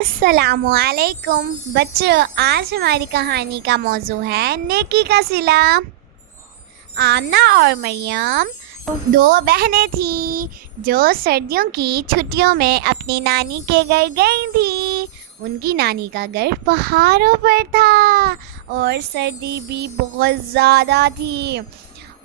السلام علیکم بچوں، آج ہماری کہانی کا موضوع ہے نیکی کا صلہ۔ آمنہ اور مریم دو بہنیں تھیں جو سردیوں کی چھٹیوں میں اپنی نانی کے گھر گئی تھیں۔ ان کی نانی کا گھر پہاڑوں پر تھا اور سردی بھی بہت زیادہ تھی۔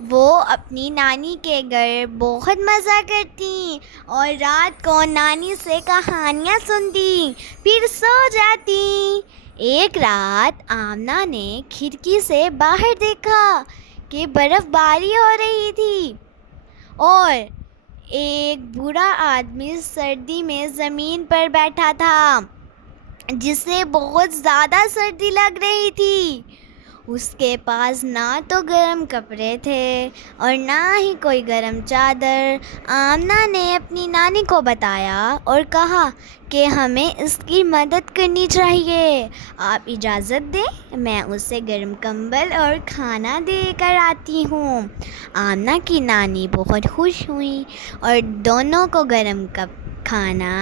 وہ اپنی نانی کے گھر بہت مزہ کرتی اور رات کو نانی سے کہانیاں سنتی، پھر سو جاتی۔ ایک رات آمنہ نے کھڑکی سے باہر دیکھا کہ برف باری ہو رہی تھی اور ایک بوڑھا آدمی سردی میں زمین پر بیٹھا تھا جسے بہت زیادہ سردی لگ رہی تھی۔ اس کے پاس نہ تو گرم کپڑے تھے اور نہ ہی کوئی گرم چادر۔ آمنہ نے اپنی نانی کو بتایا اور کہا کہ ہمیں اس کی مدد کرنی چاہیے۔ آپ اجازت دیں، میں اسے گرم کمبل اور کھانا دے کر آتی ہوں۔ آمنہ کی نانی بہت خوش ہوئی اور دونوں کو گرم کھانا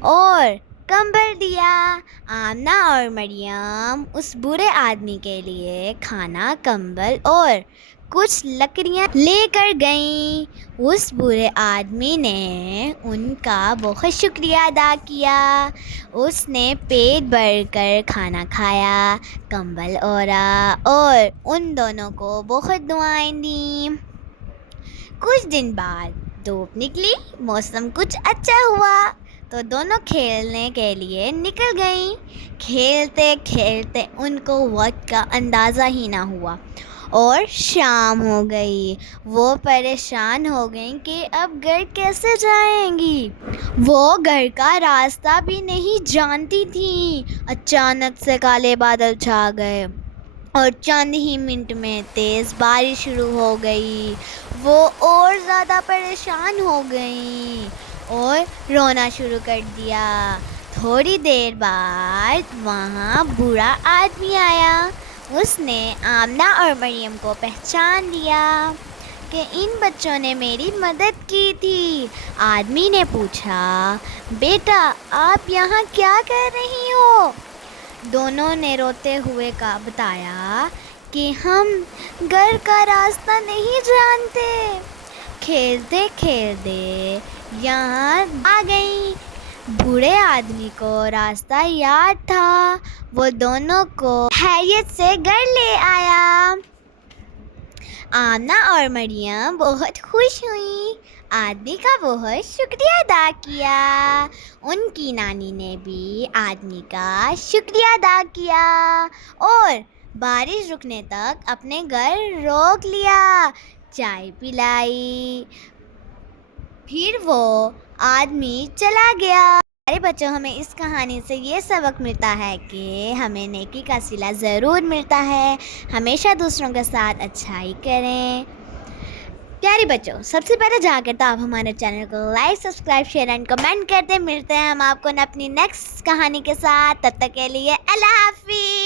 اور کمبل دیا۔ آمنہ اور مریم اس بوڑھے آدمی کے لیے کھانا، کمبل اور کچھ لکڑیاں لے کر گئیں۔ اس بوڑھے آدمی نے ان کا بہت شکریہ ادا کیا۔ اس نے پیٹ بھر کر کھانا کھایا، کمبل اوڑھا اور ان دونوں کو بہت دعائیں دیں۔ کچھ دن بعد دھوپ نکلی، موسم کچھ اچھا ہوا تو دونوں کھیلنے کے لیے نکل گئیں۔ کھیلتے کھیلتے ان کو وقت کا اندازہ ہی نہ ہوا اور شام ہو گئی۔ وہ پریشان ہو گئیں کہ اب گھر کیسے جائیں گی۔ وہ گھر کا راستہ بھی نہیں جانتی تھیں۔ اچانک سے کالے بادل چھا گئے اور چند ہی منٹ میں تیز بارش شروع ہو گئی۔ وہ اور زیادہ پریشان ہو گئیں اور رونا شروع کر دیا۔ تھوڑی دیر بعد وہاں بوڑھا آدمی آیا۔ اس نے آمنہ اور مریم کو پہچان لیا کہ ان بچوں نے میری مدد کی تھی۔ آدمی نے پوچھا، بیٹا آپ یہاں کیا کر رہی ہو؟ دونوں نے روتے ہوئے بتایا کہ ہم گھر کا راستہ نہیں جانتے، کھیلتے کھیلتے یہاں آ گئیں۔ بوڑھے آدمی کو راستہ یاد تھا، وہ دونوں کو خیریت سے گھر لے آیا۔ آمنہ اور مریم بہت خوش ہوئیں، آدمی کا بہت شکریہ ادا کیا۔ ان کی نانی نے بھی آدمی کا شکریہ ادا کیا اور بارش رکنے تک اپنے گھر روک لیا، چائے پلائی، پھر وہ آدمی چلا گیا۔ پیارے بچوں، ہمیں اس کہانی سے یہ سبق ملتا ہے کہ ہمیں نیکی کا صلہ ضرور ملتا ہے، ہمیشہ دوسروں کے ساتھ اچھائی کریں۔ پیارے بچوں، سب سے پہلے جا کر تو آپ ہمارے چینل کو like, subscribe, share and comment کرتے۔ ملتے ہیں ہم آپ کو اپنی نیکسٹ کہانی کے ساتھ، تب تک کے لیے اللہ حافظ۔